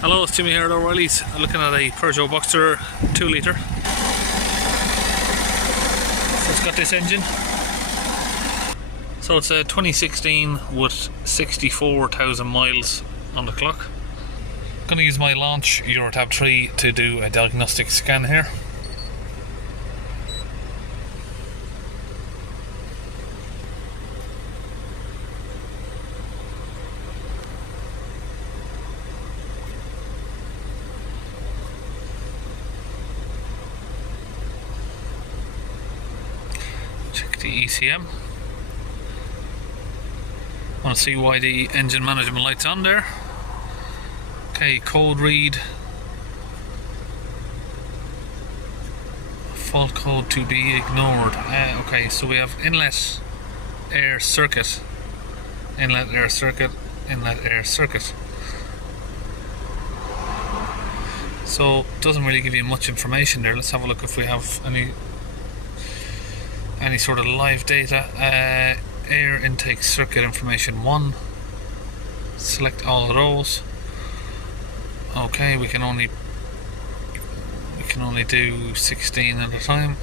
Hello, it's Jimmy here at EOLYS. I'm looking at a Peugeot Boxster 2 litre. So it's got this engine. So it's a 2016 with 64,000 miles on the clock. I'm going to use my launch Eurotab 3 to do a diagnostic scan here. Check the ECM. I want to see why the engine management light's on there. Okay, code read. Fault code to be ignored. Okay, so we have inlet air circuit, inlet air circuit, inlet air circuit. So it doesn't really give you much information there. Let's have a look if we have any sort of live data. Air intake circuit information 1. Select all of those. Okay, we can only do 16 at a time.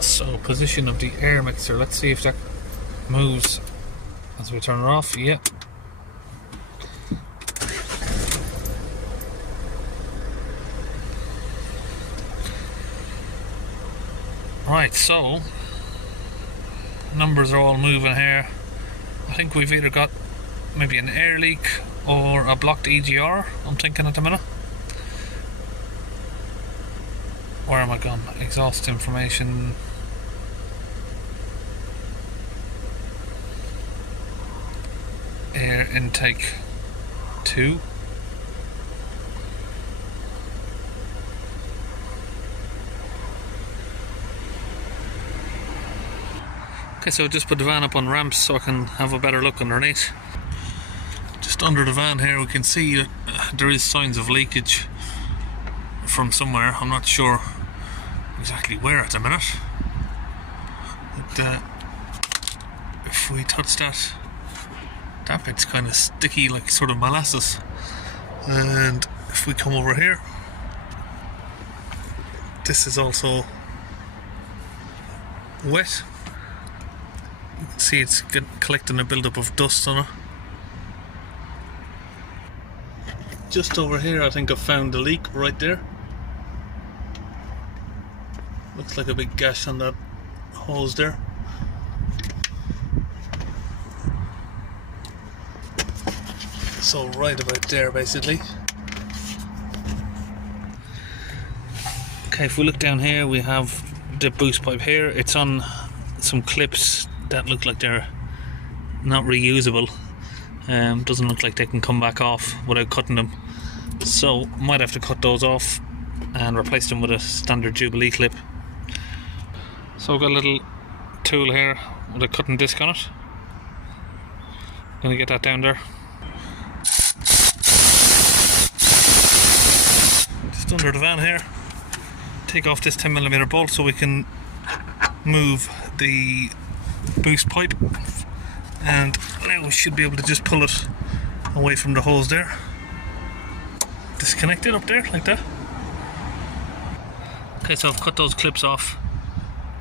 So, position of the air mixer, let's see if that moves as we turn it off. Yeah. Right, so numbers are all moving here. I think we've either got maybe an air leak or a blocked EGR, I'm thinking at the minute. Where am I gone? Exhaust information. Air intake 2. Okay, so just put the van up on ramps so I can have a better look underneath. Just under the van here we can see that there is signs of leakage from somewhere. I'm not sure exactly where at the minute. But, if we touch that bit's kind of sticky, like sort of molasses. And if we come over here, this is also wet. You can see it's collecting a build-up of dust on it. Just over here I think I've found the leak right there. Looks like a big gash on that hose there. So right about there basically. Okay, if we look down here we have the boost pipe here. It's on some clips that look like they're not reusable. Doesn't look like they can come back off without cutting them. So might have to cut those off and replace them with a standard Jubilee clip. So I've got a little tool here with a cutting disc on it. Gonna get that down there. Just under the van here. Take off this 10mm bolt so we can move the boost pipe, and now we should be able to just pull it away from the hose there. Disconnect it up there like that. Okay, so I've cut those clips off.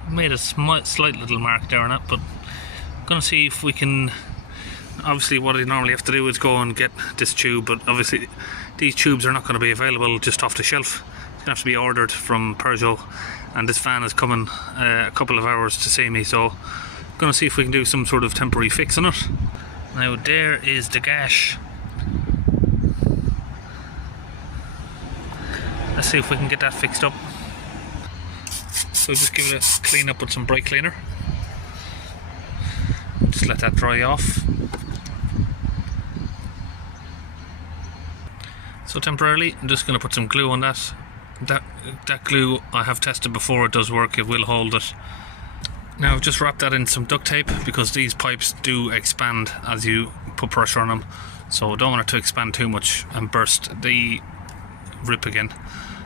Made a slight little mark there on it, but I'm gonna see if we can. Obviously what I normally have to do is go and get this tube, but obviously these tubes are not going to be available just off the shelf. It's going to have to be ordered from Peugeot, and this van is coming a couple of hours to see me, so I'm going to see if we can do some sort of temporary fix on it. Now there is the gash. Let's see if we can get that fixed up. So just give it a clean up with some brake cleaner. Just let that dry off. So temporarily I'm just going to put some glue on that That glue I have tested before, it does work, it will hold it. Now I've just wrapped that in some duct tape because these pipes do expand as you put pressure on them, so I don't want it to expand too much and burst the rip again.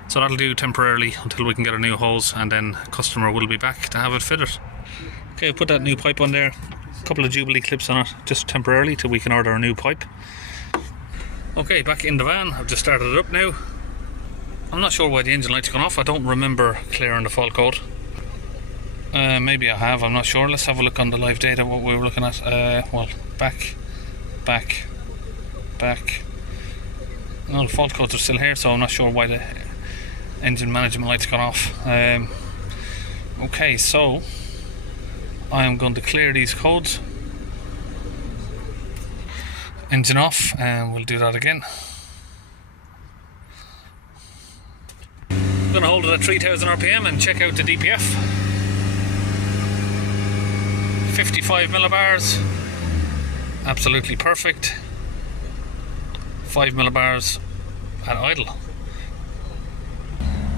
So that'll do temporarily until we can get a new hose, and then customer will be back to have it fitted. Okay, put that new pipe on there, a couple of Jubilee clips on it just temporarily till we can order a new pipe. Okay, back in the van, I've just started it up now. I'm not sure why the engine light's gone off. I don't remember clearing the fault code. Maybe I have, I'm not sure. Let's have a look on the live data what we were looking at. Well, back. No, the fault codes are still here, so I'm not sure why the engine management light's gone off. Okay, so I am going to clear these codes. Engine off, and we'll do that again. I'm going to hold it at 3000 RPM and check out the DPF. 55 millibars, absolutely perfect. 5 millibars at idle.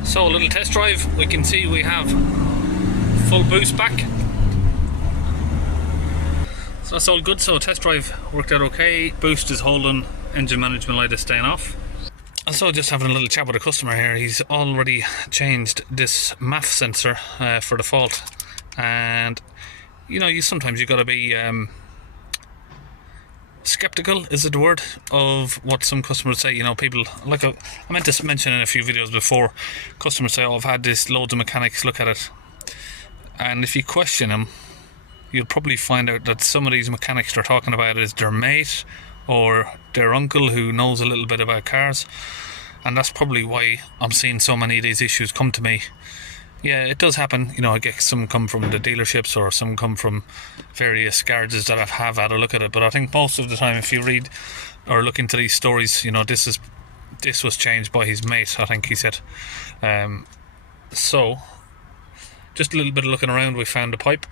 So a little test drive, we can see we have full boost back. So that's all good, so test drive worked out okay, boost is holding, engine management light is staying off. Also just having a little chat with a customer here, he's already changed this MAF sensor for the fault, and you know, sometimes you got to be skeptical, is it the word, of what some customers say. You know, people, like I meant to mention in a few videos before, customers say, oh, I've had this, loads of mechanics look at it, and if you question them, you'll probably find out that some of these mechanics they're talking about is their mate or their uncle who knows a little bit about cars, and that's probably why I'm seeing so many of these issues come to me. Yeah, it does happen, you know, I get some come from the dealerships or some come from various garages that have had a look at it, but I think most of the time if you read or look into these stories, you know, this was changed by his mate, I think he said. So just a little bit of looking around, we found a pipe.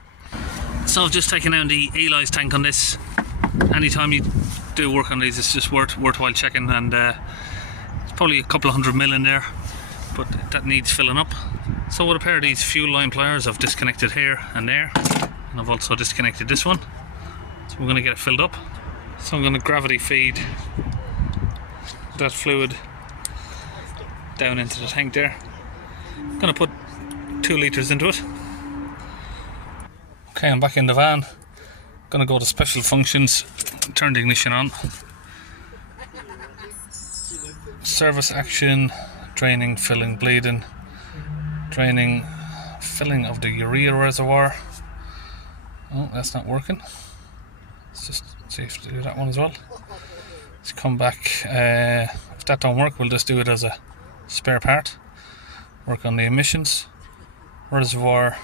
So I've just taken out the EOLYS tank on this. Anytime you do work on these, it's just worthwhile checking, and it's probably a couple of 100 mil in there, but that needs filling up. So with a pair of these fuel line pliers, I've disconnected here and there, and I've also disconnected this one. So we're going to get it filled up. So I'm going to gravity feed that fluid down into the tank there. I'm going to put 2 litres into it. Okay, I'm back in the van. I'm going to go to special functions, turn the ignition on. Service action, draining, filling, bleeding. Draining, filling of the urea reservoir. Oh, that's not working. Let's just see if we do that one as well. Let's come back. If that don't work, we'll just do it as a spare part. Work on the emissions, reservoir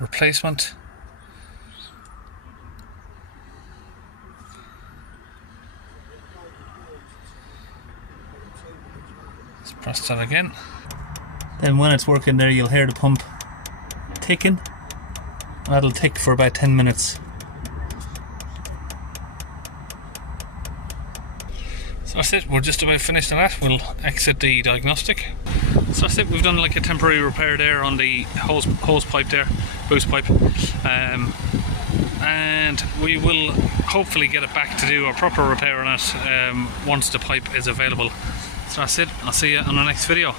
replacement. Let's press that again. Then when it's working there, you'll hear the pump ticking. That'll tick for about 10 minutes. So that's it, we're just about finished on that. We'll exit the diagnostic. So that's it, we've done like a temporary repair there on the hose pipe there, boost pipe. And we will hopefully get it back to do a proper repair on it once the pipe is available. So that's it, I'll see you on the next video.